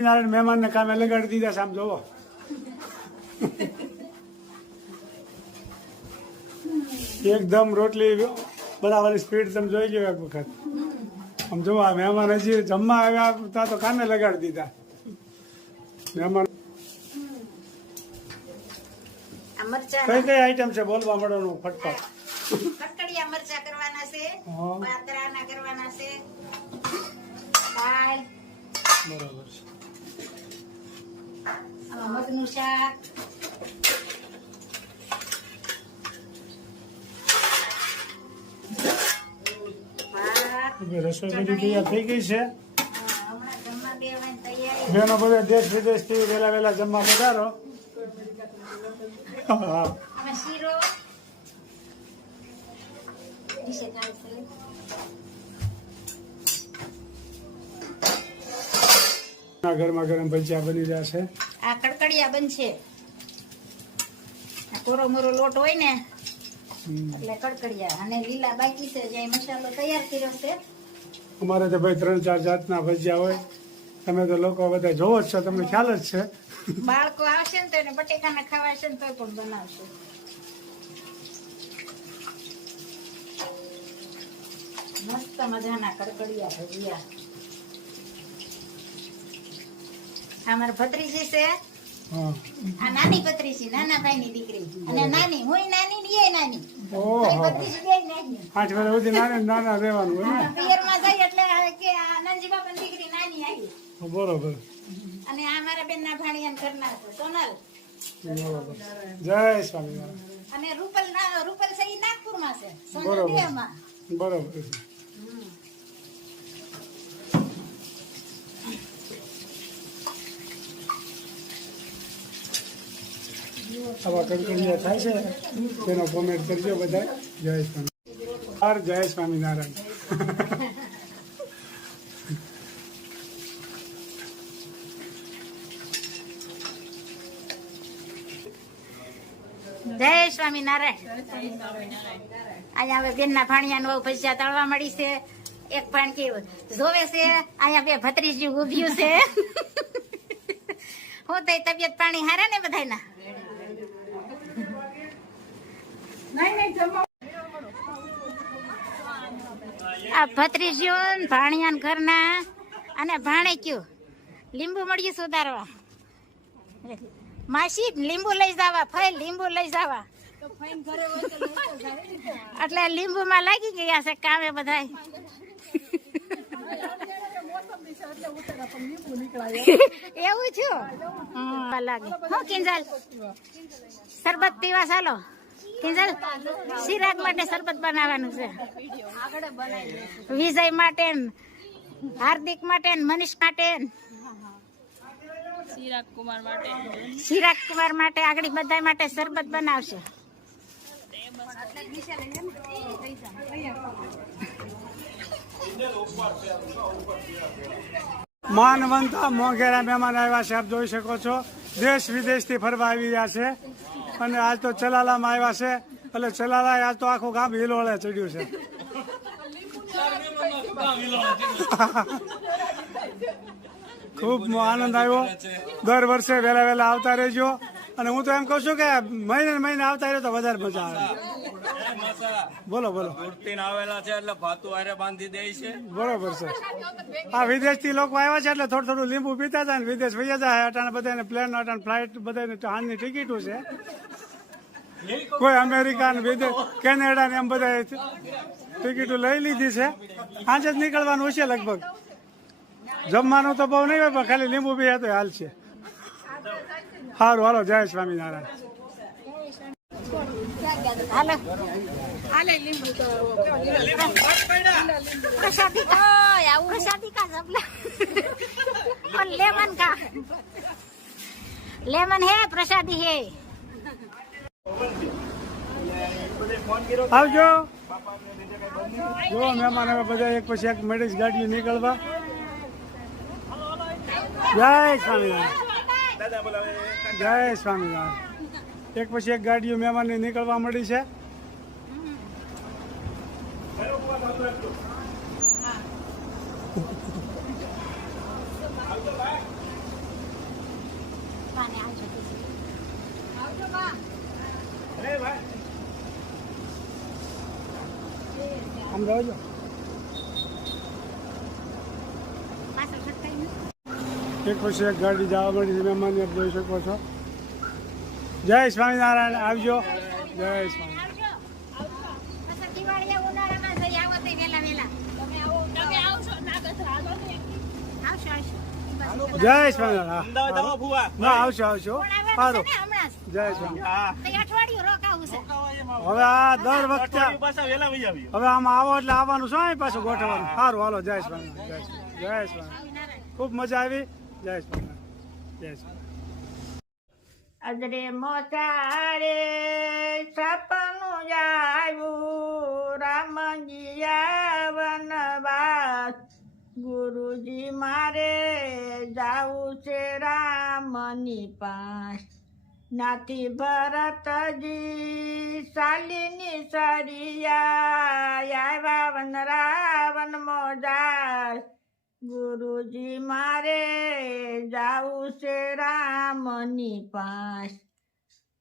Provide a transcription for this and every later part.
નારાયણ મહેમાન ને કામે લગાડી દીધા છે. આમ જોવો એકદમ રોટલી બનાવવાની સ્પીડ તમે જોઈ લો એક વખત. આમ જોવો આ મહેમાન હજી જમવા આવ્યા તા તો કામે લગાડી દીધા મહેમાન. કઈ કઈ આઈટમ છે બોલવા મળવાનું ફટફટ. કટકડિયા મરચા કરવાના છે, પાતરાના કરવાના છે, દાળ બરાબર છે. મગનું શાક, રસોઈ બધી તૈયાર થઈ ગઈ છે. હમણાં જમવા બેવાની તૈયારી. બેનો બધા દેશ વિદેશ થી વેલા વેલા જમવા પધારો. આમાં શીરો ડીશે થાય છે. ગરમા ગરમ ભજીયા બની રહ્યા છે. આ કડકડિયા બનશે. કોરો મોરો લોટ હોય ને એટલે કડકડિયા, અને લીલા બાકી છે જે મસાલો તૈયાર કર્યો છે. અમારે તો ભાઈ 3-4 જાતના ભજીયા હોય. તમે તો લોકો બધા જોવો જ છો, તમને ખ્યાલ જ છે. બાળકો આવશે ને તો એને બટેકાના ખાવા છે ને તો પણ બનાવશે. મસ્ત મજાના કડકડિયા ભજીયા. આ મારા ભત્રીજી છે. હા. આ નાની ભત્રીજી, નાના ભાઈની દીકરી. અને નાની, હું નાની ને એ નાની. ઓહો. ભત્રીજી બે નાની. 8 વર્ષ સુધી નાના રહેવાનું હોય ને. પિયરમાં જાય એટલે કે આ નાનજી બાપાની દીકરી નાની આવી. બરોબર. અને આ મારા બેનના ભાણિયાના ઘરના છે, સોનલ. બરોબર. જય સ્વામિનારાયણ. અને રૂપલ છે ઈ નાગપુરમાં છે, સોનલ બરોબર. દેહમાં. બરોબર છે. આવા કડકડિયા થાય છે તેનો કોમેન્ટ કરજો બધા. જય સ્વામિનારાયણ. જય સ્વામિનારાયણ. જય સ્વામિનારાયણ. અહીંયા હવે બેનના ભાણિયાનું વહુ ભજીયા તળવા મળી છે. એક ભાણકી જોવે છે, અહીંયા બે ભત્રીજી ઉભ્યું છે. હું તો તબિયત પાણી હારા ને બધાયના? આ ભત્રીજીઓ ભાણિયાન ઘરના અને ભાણેક્યું લીંબુ મળ્યું સુધારવા. માસી લીંબુ લઈ જવા, ફઈ લીંબુ લઈ જવા. એટલે લીંબુ માં લાગી ગયા છે કામે બધાય. એવું છું લાગે. હું કિંજલ શરબત પીવા ચાલો. કિંજલ ચિરાગ માટે શરબત બનાવવાનું છે. વિજય માટે, હાર્દિક માટે, મનીષ માટે, ચિરાગ કુમાર માટે, આગળ બધા માટે શરબત બનાવશે. માનવંતા મોંઘેરા મહેમાન આવ્યા છે. આપ જોઈ શકો છો દેશ વિદેશથી ફરવા આવી રહ્યા છે. અને આજ તો ચલાલામાં આવ્યા છે. એટલે ચલાલા આજ તો આખું ગામ હિલોળે ચડ્યું છે. ખૂબ આનંદ આવ્યો. દર વર્ષે વહેલા વહેલા આવતા રહેજો. અને હું તો એમ કહું છું કે મહિને મહિને આવતા રહે તો વધારે મજા આવે. બોલો બોલો. આવેલા છે એટલે ભાતું હારે બાંધી દે છે. બરોબર છે. આ વિદેશ થી લોકો આવ્યા છે એટલે થોડું થોડું લીંબુ પીતા હતા ને વિદેશ વૈયા જાય. અટાણે બધાને પ્લેન અટાણે ફ્લાઇટ બધાને હાલની ટિકિટો છે. કોઈ અમેરિકા ને વિદેશ કેનેડા ને એમ બધા ટિકિટો લઈ લીધી છે. આજે જ નીકળવાનું હશે લગભગ. જમવાનું તો બહુ નહીં હોય પણ ખાલી લીંબુ પીએ તો હાલ છે. સારું હાલો. જય સ્વામિનારાયણ. लेमन है प्रसादी है. આવજો. જો મહેમાન હવે બધા એક પછી એક મેડિસ ગાડીઓ નીકળવા. જય સ્વામિનારાયણ. જય સ્વામિનારાયણ. એક પછી એક ગાડીઓ મહેમાનને નીકળવા મળી છે. આમ રહેજો. પાછળ ફટકાઈ ન. એક પછી એક ગાડી જવા માંડી છે. મહેમાન આપ જોઈ શકો છો. જય સ્વામિનારાયણ. આવજો. જય સ્વામિનારાયણ. આવજો. પછી દિવાળીએ ઉનાળામાં જઈ આવો તો વહેલા વહેલા. તમે આવશો આવશો. જય સ્વામિનારાયણ. ના આવશો આવશો. સારું. હમણાં જય સ્વામિનારાયણ. જ અઠવાડિયું રોકાવું છે. હવે આ દર વખતે હવે આમાં આવો એટલે આવવાનું શું અહીં પાછું ગોઠવવાનું. સારું હાલો. જય સ્વામિનારાયણ. જય સ્વામિનારાયણ. ખૂબ મજા આવી. જય સ્વામિનારાયણ. જય સ્વામિનારાયણ. અજરે મોચારે સપનું આવ્યું રામજી વનવાસ ગુરુજી મારે જાવું છે રામની પાસ નાથી ભરતજી શાલિની સરિયા આવ્યા વન રાવણ મોજાર ગુરુજી મારે જાવું છે રામની પાસ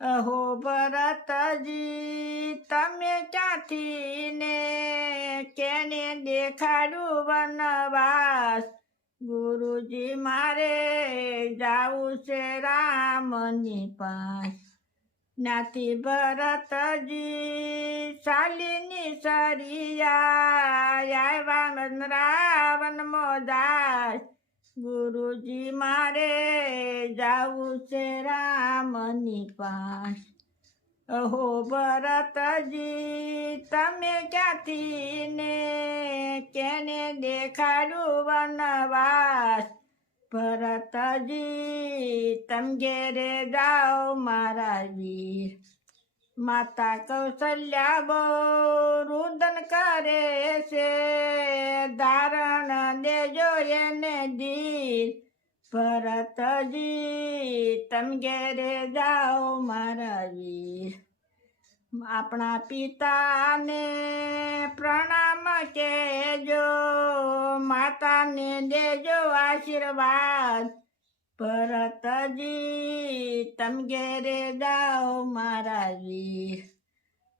અહો ભરતજી તમે ક્યાંથી ને કેને દેખાડું વનવાસ ગુરુજી મારે જાવું છે રામની પાસ નાથી ભરતજી શાલિની સરિયા આવ્યા રાવણ મોદાસ ગુરુજી મારે જાવું છે રામની પાસ અહો ભરતજી તમે ક્યાંથી ને કેને દેખાડું વનવાસ ભરતજી તમ ઘેરે જાઓ મારા વીર માતા કૌશલ્યા બહુ રુદન કરે છે ધારણ દેજો એને ધીર ભરતજી તમ ઘેરે જાઓ મારા વીર આપણા પિતાને પ્રણામ કહેજો માતાને દેજો આશીર્વાદ ભરતજી તમ ઘેરે જાઓ મારા વીર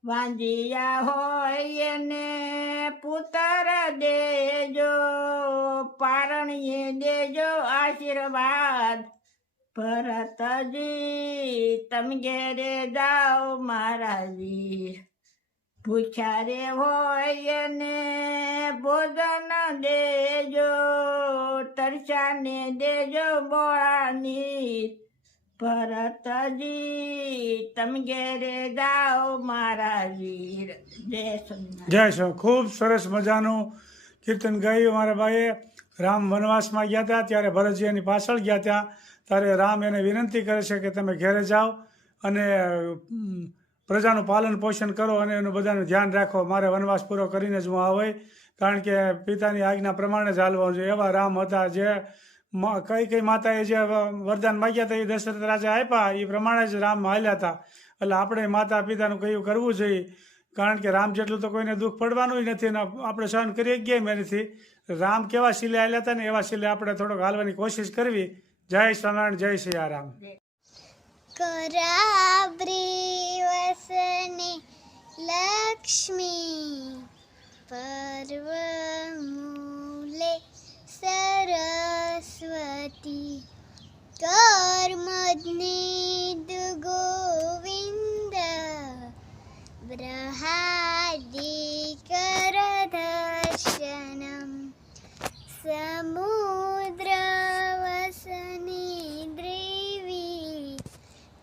વાંજિયા હોય એને પુત્ર દેજો પારણીએ દેજો આશીર્વાદ ભરતજી તમ ઘેરે જાઓ મારા વીર ભૂખ્યા રે હોય એને ભોજન દેજો તરસાને દેજો બોળાની ભરતજી તમ ઘેરે જાઓ મારા વીર જય સ્વામિનારાયણ. જય સ્વામી. ખૂબ સરસ મજાનું કીર્તન ગાયું મારા ભાઈએ. રામ વનવાસમાં ગયા હતા ત્યારે ભરતજી એની પાછળ ગયા હતા ત્યારે રામ એને વિનંતી કરે છે કે તમે ઘેરે જાઓ અને પ્રજાનું પાલન પોષણ કરો અને એનું બધાનું ધ્યાન રાખો. મારે વનવાસ પૂરો કરીને જ હું આવે કારણ કે પિતાની આજ્ઞા પ્રમાણે જ હાલવાનું છે. એવા રામ હતા જે કઈ માતાએ જે વરદાન માગ્યા હતા એ દશરથ રાજા આપ્યા એ પ્રમાણે જ રામ હાલ્યા હતા. એટલે આપણે માતા પિતાનું કયું કરવું જોઈએ કારણ કે રામ જેટલું તો કોઈને દુઃખ પડવાનું નથી ને આપણે સહન કરી ગયા એનાથી. રામ કેવા શિલે હાલ્યા હતા ને એવા શિલે આપણે થોડોક હાલવાની કોશિશ કરવી. જય સ્વામિનારાયણ. જય સિયારામ. कराब्री वसने लक्ष्मी पर्वमूले सरस्वती कर्मज्ञेद गोविंद बृहादिकरदर्शनम् समुद्रवसने द्रिवी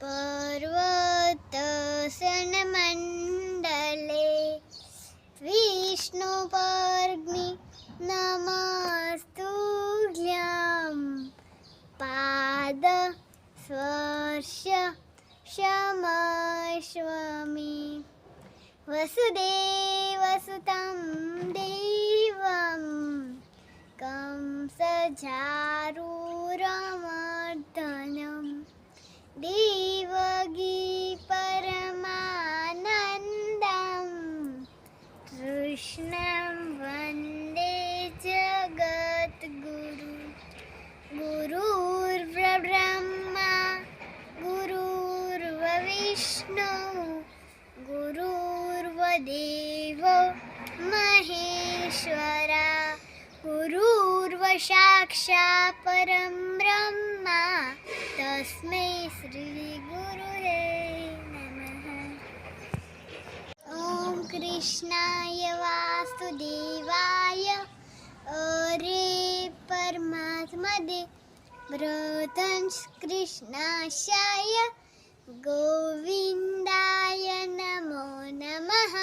पर्वतसनमण्डले विष्णुपर्ग्नि नमस्तुभ्यं पादस्पर्श क्षमस्वमि वसुदेवसुतं देवं कंसचारूरमर्दनं देवगी परमानन्दं कृष्णं वन्दे जगद्गुरु गुरुर्ब्रह्मा गुरुर्विष्णु गुरुर्वदेवो महेश्वरः साक्षात् परं ब्रह्म तस्मै श्रीगुरुवे नमः। ॐ कृष्णाय वासुदेवाय हरे परमात्मने प्रणतं कृष्णाय गोविन्दाय नमो नमः।